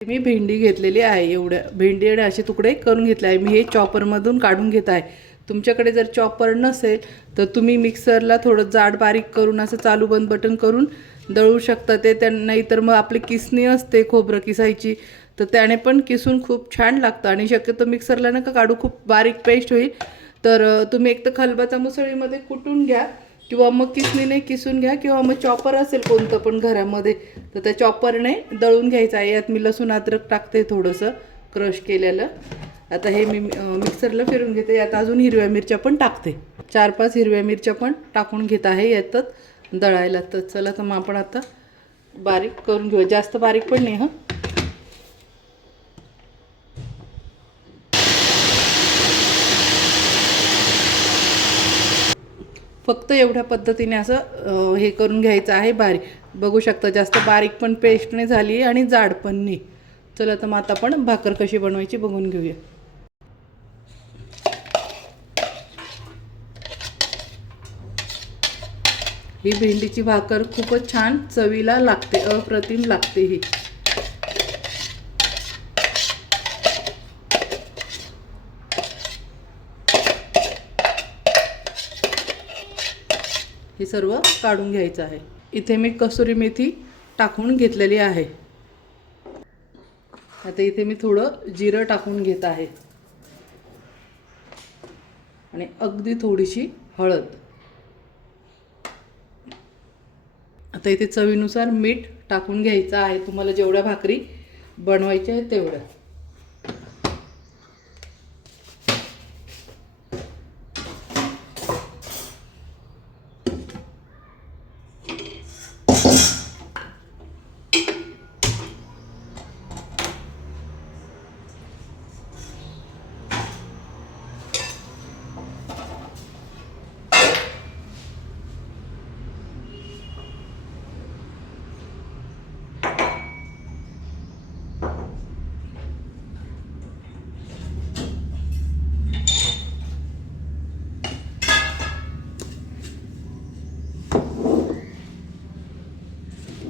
मी भेंडी घेतलेली आहे एवढ्या भेंडी आणि असे तुकडे करून घेतले आहे. मी हे चॉपरमधून काढून घेत आहे. तुमच्याकडे जर चॉपर नसेल तर तुम्ही मिक्सरला थोडं जाड बारीक करून असं चालू बंद बटन करून दळू शकता. ते त्या नाहीतर मग आपली किसणी असते खोबरं किसायची तर त्याने पण किसून खूप छान लागतं. आणि शक्यतो मिक्सरला नका काढू खूप बारीक पेस्ट होईल. तर तुम्ही एक तर खलबाचा मुसळीमध्ये कुटून घ्या. किंवा मग किसणीने किसून घ्या किंवा मग चॉपर असेल कोणतं पण घरामध्ये तर त्या चॉपरने दळून घ्यायचं आहे. यात मी लसूण अद्रक टाकते थोडंसं क्रश केलेलं. आता हे मी मिक्सरला फिरून घेते. यात अजून हिरव्या मिरच्या पण टाकते. चार पाच हिरव्या मिरच्या पण टाकून घेत आहे यातच दळायला. तर चला तर मग आपण आता बारीक करून घेऊ. जास्त बारीक पण नाही हां. फक्त एवढ्या पद्धतीने असं हे करून घ्यायचं आहे बारीक. बघू शकता जास्त बारीक पण पेस्ट नाही झाली आणि जाड पण नाही. चला तर मग आता आपण भाकर कशी बनवायची बघून घेऊया. ही भेंडीची भाकर खूपच छान चवीला लागते अप्रतिम लागते ही. हे सर्व काढून घ्यायचं आहे. इथे मी कसुरी मेथी टाकून घेतलेली आहे. आता इथे मी थोडं जिरं टाकून घेत आहे. आणि अगदी थोडीशी हळद. आता इथे चवीनुसार मीठ टाकून घ्यायचं आहे. तुम्हाला जेवढ्या भाकरी बनवायच्या आहेत तेवढ्या.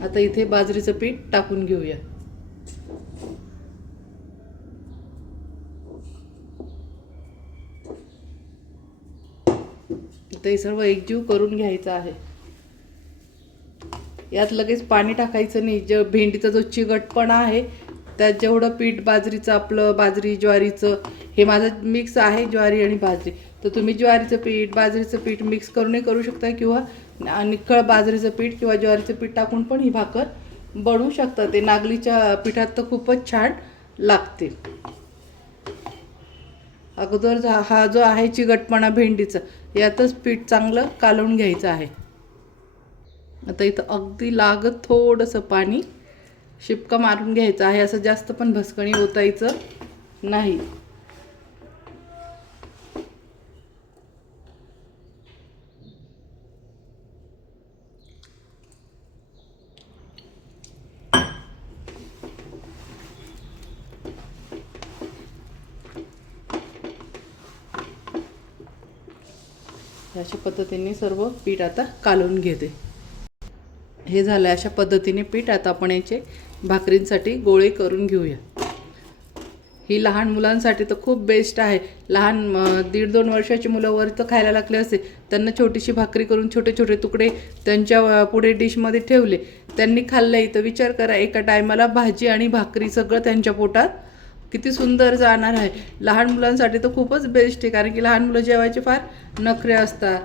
आता इथे बाजरीचं पीठ टाकून घेऊया. ते सर्व एकजीव करून घ्यायचं आहे. यात लगेच पाणी टाकायचं नाही. जे भेंडीचा जो चिगटपणा आहे त्यात जेवढं पीठ बाजरीचं आपलं बाजरी ज्वारीचं हे माझं मिक्स आहे ज्वारी आणि बाजरी. तर तुम्ही ज्वारीचं पीठ बाजरीचं पीठ मिक्स करूनही करू शकता किंवा निखळ बाजरीचं पीठ किंवा ज्वारीचं पीठ टाकून पण ही भाकर बनवू शकता ते नागलीच्या पिठात तर खूपच छान लागते. अगोदर जा- हा जो आहे चिकटपणा भेंडीचा यातच पीठ चांगलं कालवून घ्यायचं आहे. आता इथं अगदी लागत थोडंसं पाणी शिपका मारून घ्यायचं आहे. असं जास्त पण भसकणी ओतायचं नाही. अशा पद्धतीने सर्व पीठ आता कालवून घेते. हे झालं अशा पद्धतीने पीठ आता आपण याचे भाकरींसाठी गोळे करून घेऊया. ही लहान मुलांसाठी तर खूप बेस्ट आहे. लहान दीड दोन वर्षाची मुलं वर तर खायला लागले असते. त्यांना छोटीशी भाकरी करून छोटे छोटे तुकडे त्यांच्या पुढे डिशमध्ये ठेवले. त्यांनी खाल्लंही तर विचार करा एका टायमाला भाजी आणि भाकरी सगळं त्यांच्या पोटात किती सुंदर जाणार आहे. लहान मुलांसाठी तर खूपच बेस्ट आहे कारण की लहान मुलं जेवायचे फार नखरे असतात.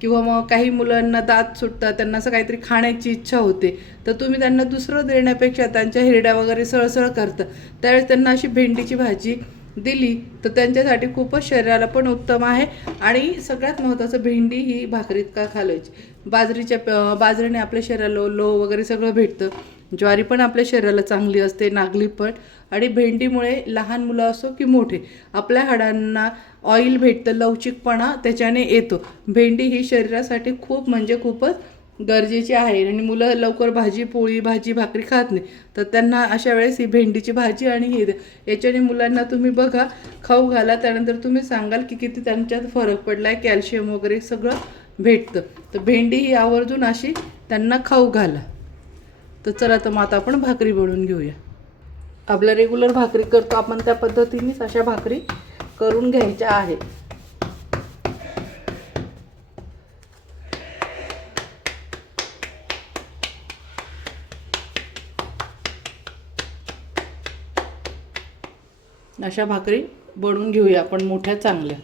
किंवा मग काही मुलांना दात सुटतात त्यांना असं काहीतरी खाण्याची इच्छा होते. तर तुम्ही त्यांना दुसरं देण्यापेक्षा त्यांच्या हिरड्या वगैरे सळसळ करतं. त्यावेळेस त्यांना अशी भेंडीची भाजी दिली तर त्यांच्यासाठी खूपच शरीराला पण उत्तम आहे. आणि सगळ्यात महत्त्वाचं भेंडी ही भाकरीत का खालायची? बाजरीच्या बाजरीने आपल्या शरीराला लो वगैरे सगळं भेटतं. ज्वारी पण आपल्या शरीराला चांगली असते नागली पण. आणि भेंडीमुळे लहान मुलं असो की मोठे आपल्या हाडांना ऑइल भेटतं लवचिकपणा त्याच्याने येतो. भेंडी ही शरीरासाठी खूप म्हणजे खूपच गरजेची आहे. आणि मुलं लवकर भाजी पोळी भाजी भाकरी खात नाही. तर त्यांना अशा वेळेस ही भेंडीची भाजी आणि हे याच्याने मुलांना तुम्ही बघा खाऊ घाला. त्यानंतर तुम्ही सांगाल की किती त्यांच्यात फरक पडला आहे कॅल्शियम वगैरे सगळं भेटतं. तर भेंडी ही आवर्जून अशी त्यांना खाऊ घाला. तर चला तर मग आता आपण भाकरी बनवून घेऊया. आपल्या रेग्युलर भाकरी करतो आपण त्या पद्धतीनेच अशा भाकरी करून घ्यायच्या आहेत. अशा भाकरी बनवून घेऊया आपण मोठ्या चांगल्या.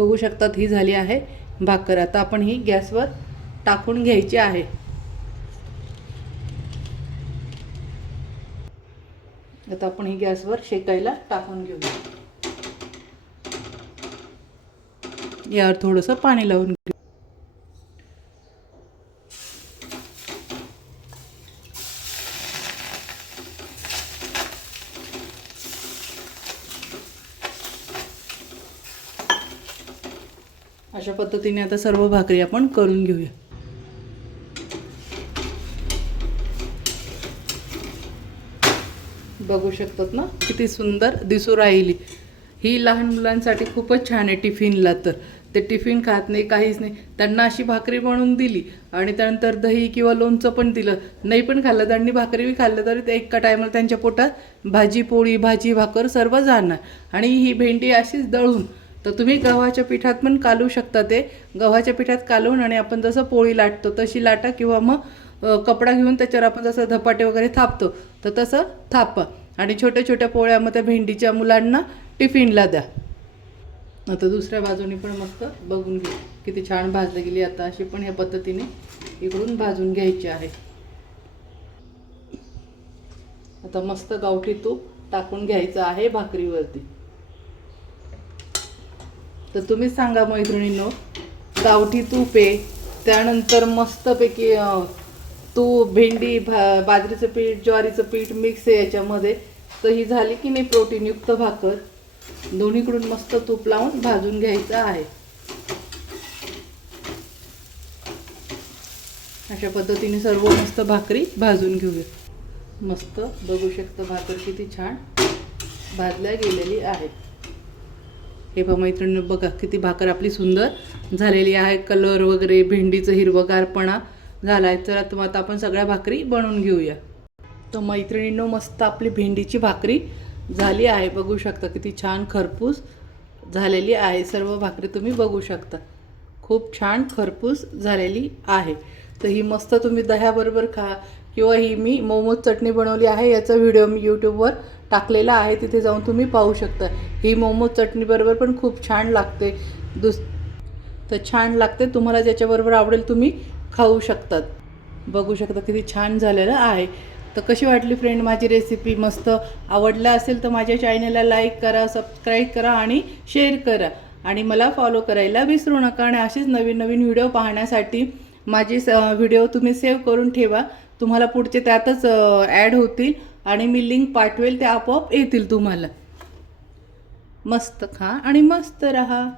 बघू शकतात ही झाली आहे. भाकर आता आपण ही गॅसवर टाकून घ्यायची आहे. आता आपण ही गॅसवर शेकायला टाकून घेऊया. यावर थोडंसं पाणी लावून घेऊ अशा पद्धतीने आता सर्व भाकरी आपण करून घेऊया. बघू शकतात ना किती सुंदर दिसू राहिली. ही लहान मुलांसाठी खूपच छान आहे टिफिनला तर. ते टिफिन खात नाही काहीच नाही. त्यांना अशी भाकरी बनवून दिली आणि त्यानंतर दही किंवा लोणचं पण दिलं. नाही पण खाल्लं त्यांनी भाकरी बी खाल्लं तरी ते एका टायमाला त्यांच्या पोटात भाजी पोळी भाजी भाकर सर्व जाणार. आणि ही भेंडी अशीच दळून तर तुम्ही गव्हाच्या पिठात पण कालू शकता ते. गव्हाच्या पिठात कालवून आणि आपण जसं पोळी लाटतो तशी लाटा किंवा मग कपडा घेऊन त्याच्यावर आपण जसं धपाटे वगैरे थापतो तर तसं थापा. आणि छोट्या छोट्या पोळ्या मग त्या भेंडीच्या मुलांना टिफिनला द्या. आता दुसऱ्या बाजूने पण मस्त बघून घे किती छान भाजली गेली आता अशी पण ह्या पद्धतीने इकडून भाजून घ्यायची आहे. आता मस्त गावठी तूप टाकून घ्यायचं आहे भाकरीवरती. तर तुम्हीच सांगा मैत्रिणींनो गावठी तूप आहे त्यानंतर मस्तपैकी तूप भेंडी भा बाजरीचं पीठ ज्वारीचं पीठ मिक्स आहे याच्यामध्ये. तर ही झाली की नाही प्रोटीनयुक्त भाकर. दोन्हीकडून मस्त तूप लावून भाजून घ्यायचं आहे. अशा पद्धतीने सर्व मस्त भाकरी भाजून घेऊया. मस्त बघू शकता भाकर किती छान भाजल्या गेलेली आहे. हे बघा मैत्रिणी बघा किती भाकर आपली सुंदर झालेली आहे. कलर वगैरे भेंडीचं हिरवगारपणा झाला आहे तर आता आता आपण सगळ्या भाकरी बनवून घेऊया. तर मैत्रिणींनो मस्त आपली भेंडीची भाकरी झाली आहे. बघू शकता किती छान खरपूस झालेली आहे. सर्व भाकरी तुम्ही बघू शकता. खूप छान खरपूस झालेली आहे. तर ही मस्त तुम्ही दह्याबरोबर खा. किंवा ही मी मोमोज चटणी बनवली आहे याचा व्हिडिओ मी यूट्यूबवर टाकलेला आहे. तिथे जाऊन तुम्ही पाहू शकता. ही मोमोज चटणीबरोबर पण खूप छान लागते. दुस तर छान लागते. तुम्हाला ज्याच्याबरोबर आवडेल तुम्ही खाऊ शकतात. बघू शकता किती छान झालेलं आहे. तर कशी वाटली फ्रेंड माझी रेसिपी मस्त आवडलं असेल तर माझ्या चॅनलला लाईक करा सबस्क्राईब करा आणि शेअर करा. आणि मला फॉलो करायला विसरू नका. आणि असेच नवीन नवीन व्हिडिओ पाहण्यासाठी माझी स व्हिडिओ तुम्ही सेव्ह करून ठेवा. तुम्हाला पुढचे त्यातच ॲड होतील आणि मी लिंक पाठवेल ते आपोआप येतील तुम्हाला. मस्त खा आणि मस्त रहा.